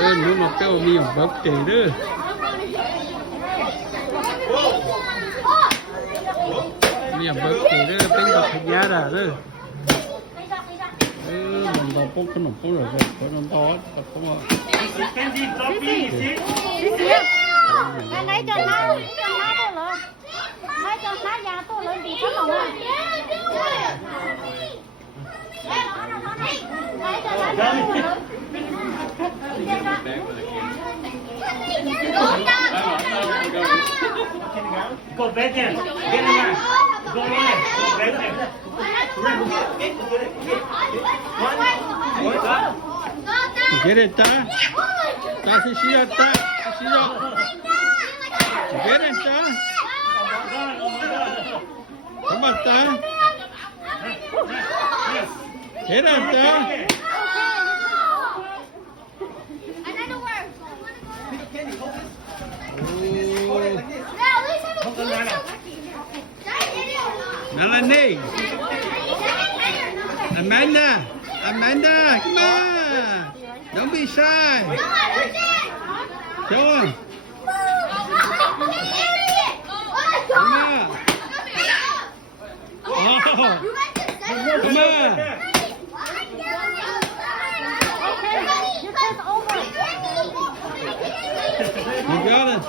Nó mà kêu mi ở bắp tề đó mi ở bắp tề đó bên bắp piñata đó mình vào phố cái nồng phố rồi phố nồng to á không ạ lấy cho nó to lớn lấy cho nó già to lớn thì có lòng à lấy cho nó to lớn Go back in. Get in there. Go in. Go back there. Get it, ta. Ta si siya, ta. Si siya. Get it, ta. Come on, ta. Get it, ta. Melanie, Amanda, come on! Don't be shy. Show him. Come on. Oh, come on. You got it.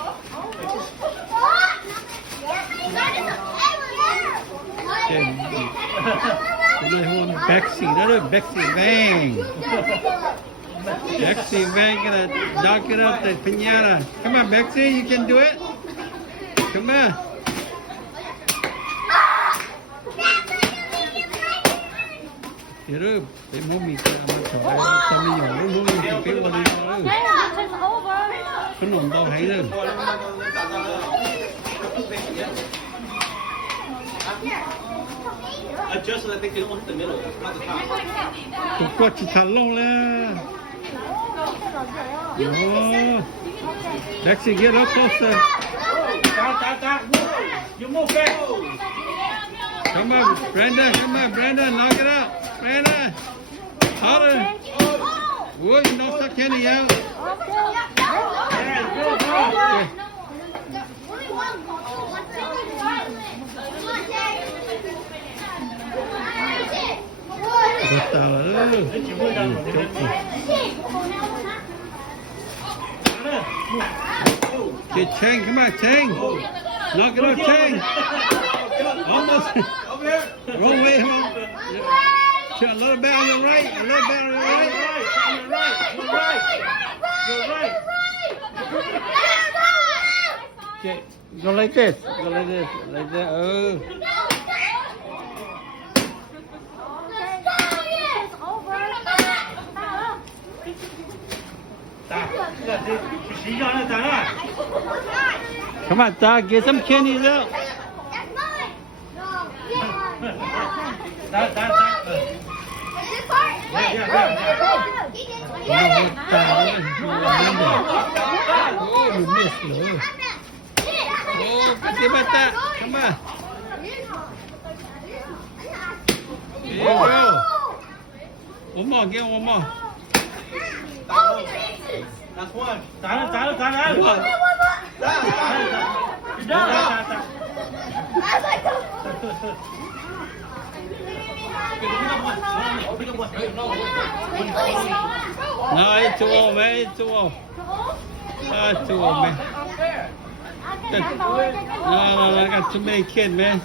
Bexy, Bexy Vang. Bexy Vang gonna knock it up the piñata. Come on, Bexy, you can do it. Come on. Yürü, benim o miktar ama çok samimi olur. Bu bir var ya. Khunum tao thấy rồi. Adjust so that they don't hit the middle, not the top. Tụi con chỉ thằng lâu nè. Oh, Lexi, get up closer. You move back. Come on, Brenda, knock it out. Brenda, harder. Whoa, you knocked that Kenny out. Okay. Get Chang, come on, Chang. Knock it off, Chang. Almost. Wrong way, home. A little bit on your right. A little bit on your right. You're right. Okay, go like this. Go like this. Like that. Oh. Come on, Doc, get some candies out. Oh, you missed it. Oh, get about that. Come on. There you go. One more, get one more. That's one. Done. No, it's too old, man. It's too old. Oh, it's too old, man. No, I got too many kids, man.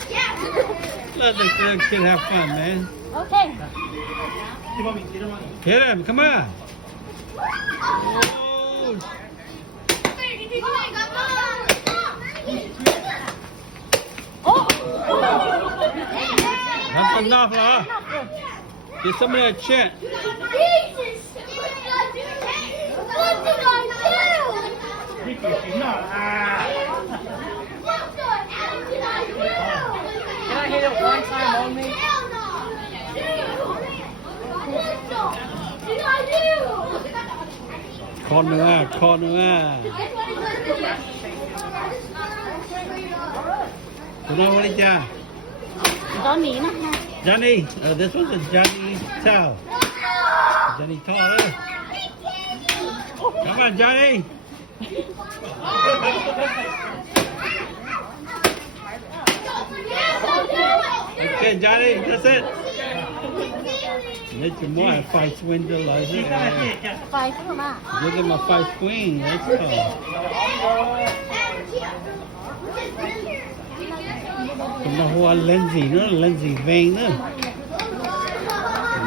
Let the little kid have fun, man. Okay. Hit him, come on. Oh. That's enough, huh? Get some of that shit. What did I do? Can I hit it one time only? Corner. What is that? Johnny, Johnny. Oh, this one's a Johnny towel. Johnny taller. Come on, Johnny. Okay, Johnny, that's it. Let your boy fight swindle like this. ไฟซื้อมา Give him a fight queen. Let's go. Come on, who are Lindsay? No, Lindsay Vane. No.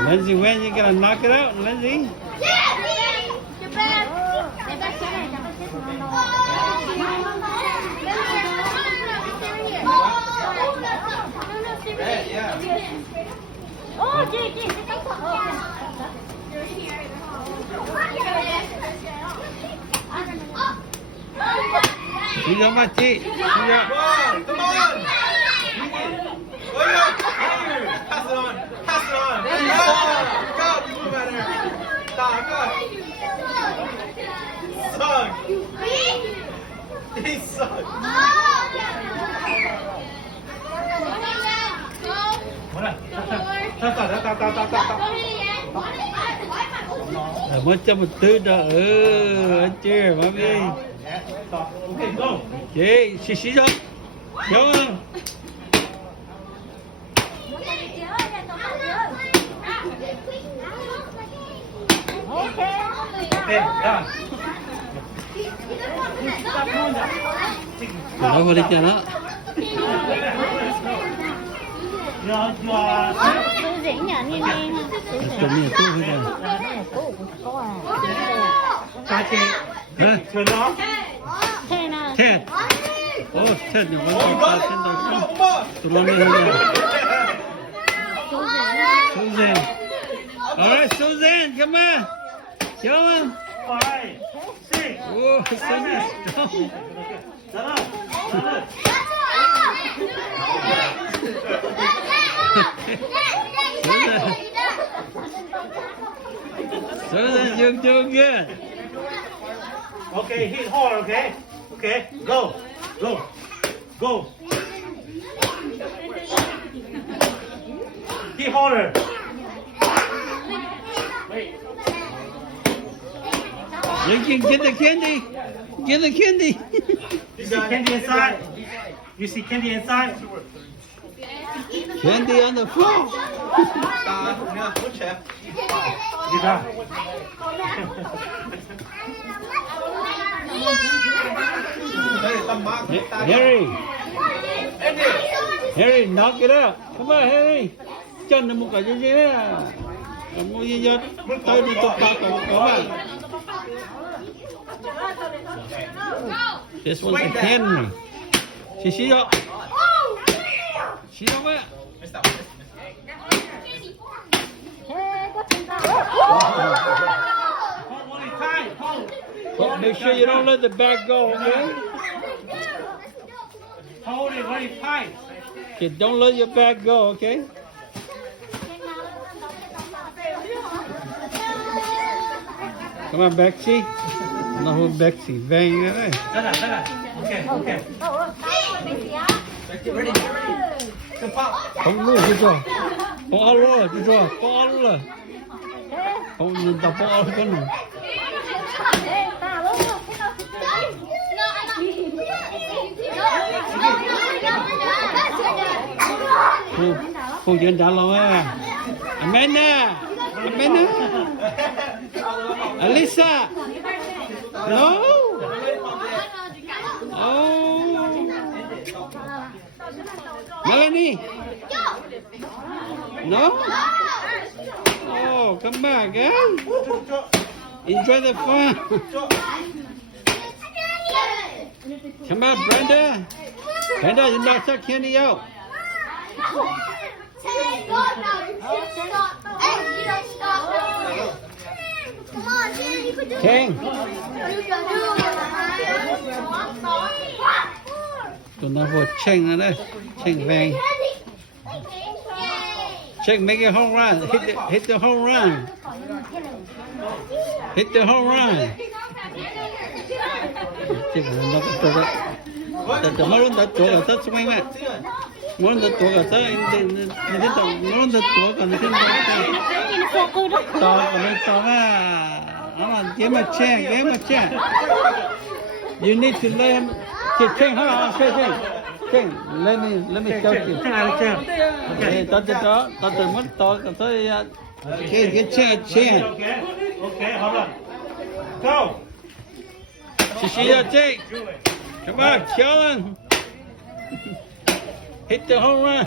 Lindsay Vane, you gonna knock it out, Lindsay? โอ้จีจีต้องขอYou know what, G? You know. Come on. Pass it on. Pass it on. Go. You move better. Stop. Go. Suck. He sucks. Mất cho một tư đó. Chưa, mà đi. Okay, go. Chị, xí đó. Đúng không? Okay, done. Đó vào đi cho nó.ซื้อเสียงอย่างนี้นี่ Tụi mình tu hết rồi. เขาอ่ะ Chachi, Hả? turn off. เท่นะ Ted. Oh, Ted, you want to Come pass in the on. Tụi nó đi hết rồi. Susan. All right, Susan, come on. Show him. 5, 6. Oh, Susan is strong. Shut up. Shut up. Susan, you're doing good. Okay, hit hard, okay? Okay, go. Go. Go. Hit harder. Wait. You can get the candy. Get the candy. You see candy inside? You see candy inside? Candy on the floor. Good chef. You done. Harry. Harry, knock it out. Come on, Harry. Chân nó một cái gì đó. Mua gì đó. Tôi đi tục bạc của bạn. This one's a Henry. See đó. See đó vậy. เฮ้ก็ถึงแล้ว Hold one time. Hold. But make sure you don't let the back go, okay? Hold it very tight. Okay, don't let your back go, okay? Come on, Bexy. No, who Bexy? Bang it. Shut up, shut up. Okay, okay. Không luôn, chứ cho. Bỏ luôn, chứ cho. Bỏ luôn. Không nên tập bỏ luôn con này. เฮ้ตาลูก Phụ chuyện trả lời à. Amanda. Amanda. Alisa. No. Oh. Melanie. No. Oh, come back, eh? Enjoy the fun. Come on, Brenda. Brenda, you knock that candy out. King. Tụi nó vừa chênh ở đây. Chênh vàng. Chênh make it home run. Hit the home run. Hit the home run. Chứ nó có tôi đó. Tụi nó luôn đã tuổi ở tất xung quanh mà. Muốn được tuổi ở tất. Nó thích tổng. Muốn được tuổi còn nó thích tổng. in the circle đó. To cái to mà give him a chance, give him a chance. You need to let him. Cheng, hold on, Cheng. Let me tell you. Okay, to mất to tới. Okay, get chance. Okay, hold on. Go. See ya, Cheng. Come on, challenge. Hit the home run.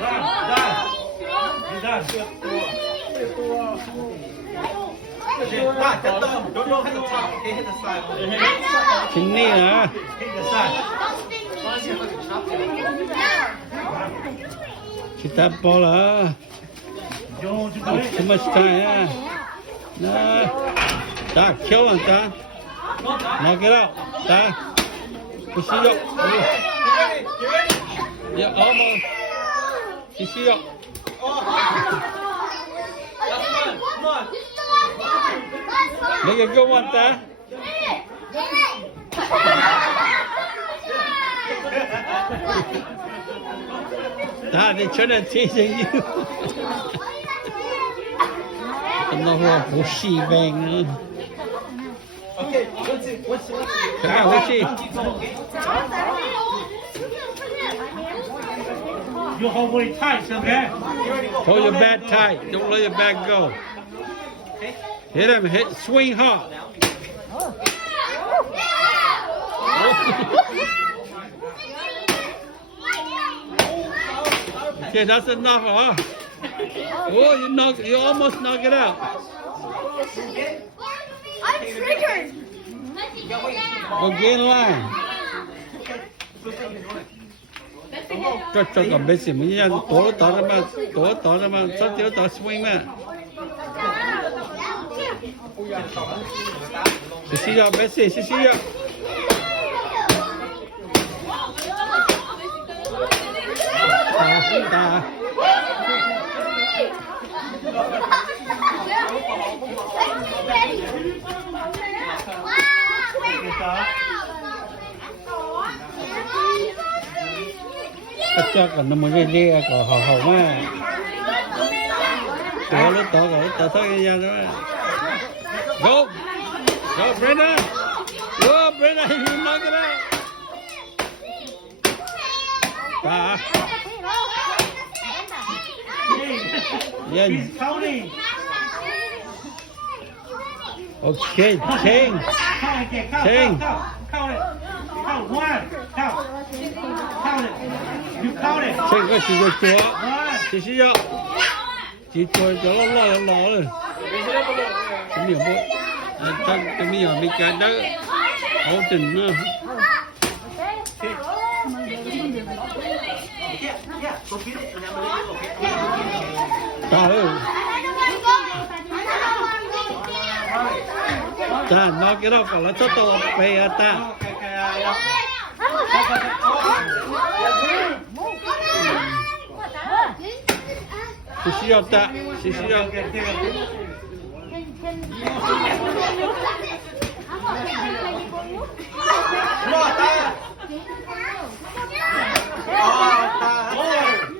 Done. Don't know hit the top. Okay, hit the side. Chính này hả? Hit the side. Chị ta bỏ là too much time, yeah. No. Ta, kill him, ta. Knock it out, ta. Push it up. Yeah, almost. Push it up. Come on. Make a good one, ta. Ta, they're trying to tease you. Nó hoa bố xì vàng nữa. Okay, what's Cả bố xì. You hold it tight, okay? Hold your bat tight. Don't let your bat go. Hit him. Swing hard. Okay, that's enough, huh? Oh, you almost knock it out. I'm triggered. Go get in line. Cho còn biết gì mình nha, tổ ra mà, sao tiêu tổ swing mà. Xí ra, Bessie, xí ra. Ta. Chắc là nó mới đi có hầu mà. Tổ thôi ra đó. Go, Brenda. Go, Brenda, you knock it out. Ta. Yeah. He's counting. Okay, Cheng. Count it. Count one. Count it. You count it. Cheng có chỉ được chúa. One. Chỉ cho. Chỉ cho lo rồi. Cái miệng bộ. Cái miệng bị cái đó. Hậu trình nữa. Ta ơi. Ta, knock it off. Let's go to piñata. Sisiota.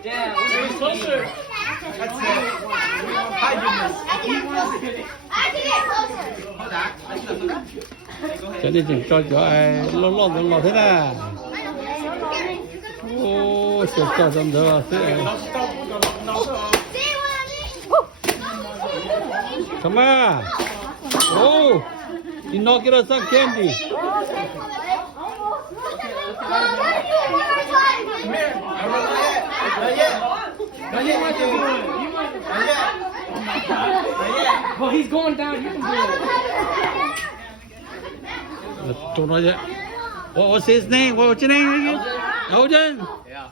Yeah, we're closer. That's it. Hi, goodness. Cho nên cho ai lo thế nào. Ô, cho xong rồi. Come on. Oh, you knock it out some candy. Well, he's going down. You can do it. What was his name? What was your name again? Odin? Yeah.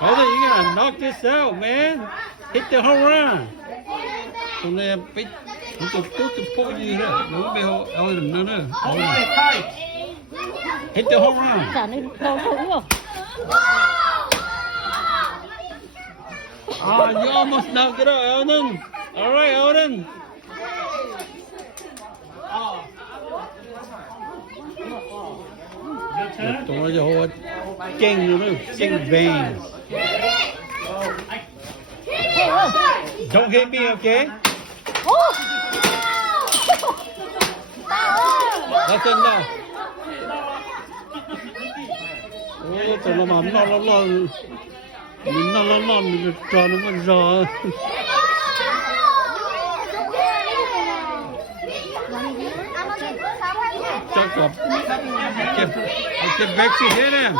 Odin, you gotta knock this out, man. Hit the home run. Hôm nay biết tôi phụ gì đó, nó bị Odin nữa. Hold it tight. Hit the home run. Trả nên đâu đúng không? You almost knocked it out, Odin. All right, Odin. Your turn. Tụi nó vô chênh nữa, chênh vàng. Don't hit me, okay? Ô. Ba ơi. That's enough. Ôi, tụi nó mắm nó tròn nó mà giò. Chắc là cái bếp gì hết em.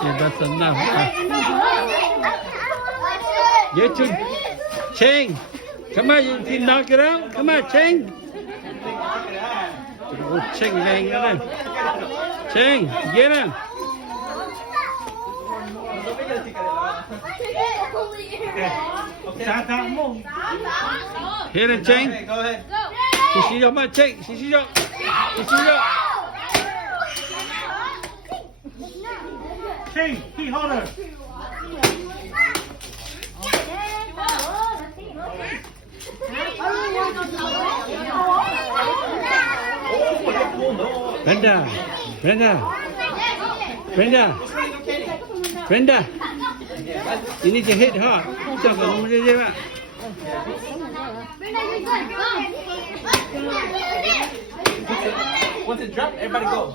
Okay, that's enough. Get to Cheng. Come on, you knock it out. Come on, Cheng. Oh, Cheng, get him. Cheng, get him. Hit it, Cheng. Okay, go ahead. Xí vô mà Cheng, xí vô. Hey, key holder. Brenda, you need to hit hard. Cho cả nó đi ra. Once it drops, everybody go.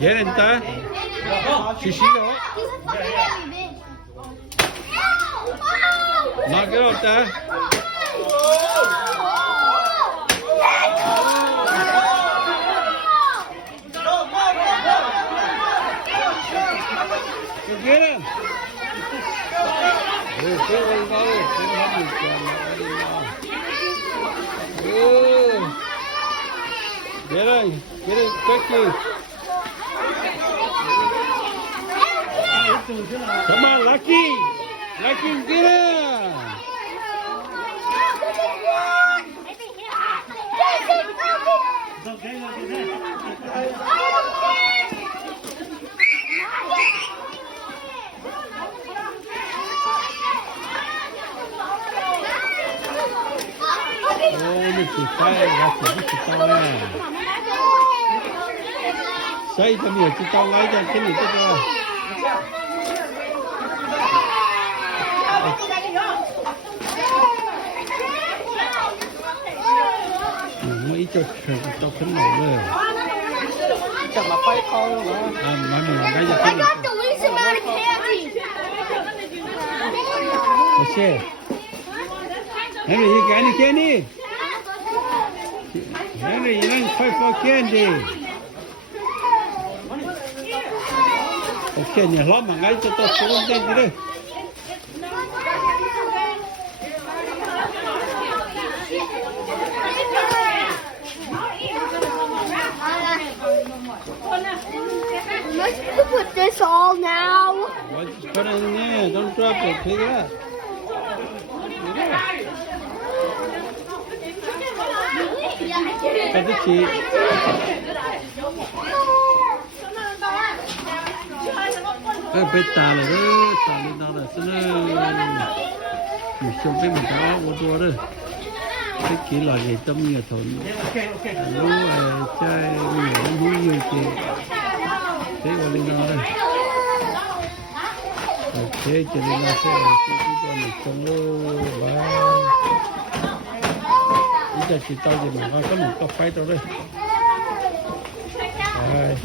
Get in there. She go. Knock it out there. Get him. Get it quickly. Come on, Lucky. Lucky, get him. Say to me, chị tao lấy cho cái này cho tôi. Mấy cho tao khấn nổi rồi. Chẳng mà quay con nữa. Nói mình cái gì I got the least amount of candy. Let's see. Henry, you got any candy? Henry, you don't fight for candy. Ok, nhà lót mà ngay cho tao xuống đây đi. Let's put this all now. Well, just put it in there. Don't drop it. Pick it up. Cái chị. Cái bê tà là đó, tà lên đó là xin mình xong cái mình tháo của tôi đó. Cái kỹ loại gì tâm nhà thuận. Nó chơi nó vui vui kì. Thế gọi lên đó đây. Ok, cho nên nó sẽ cái mình xong luôn. Bây giờ chị tao gì mà có một cốc phái tao đây. Rồi.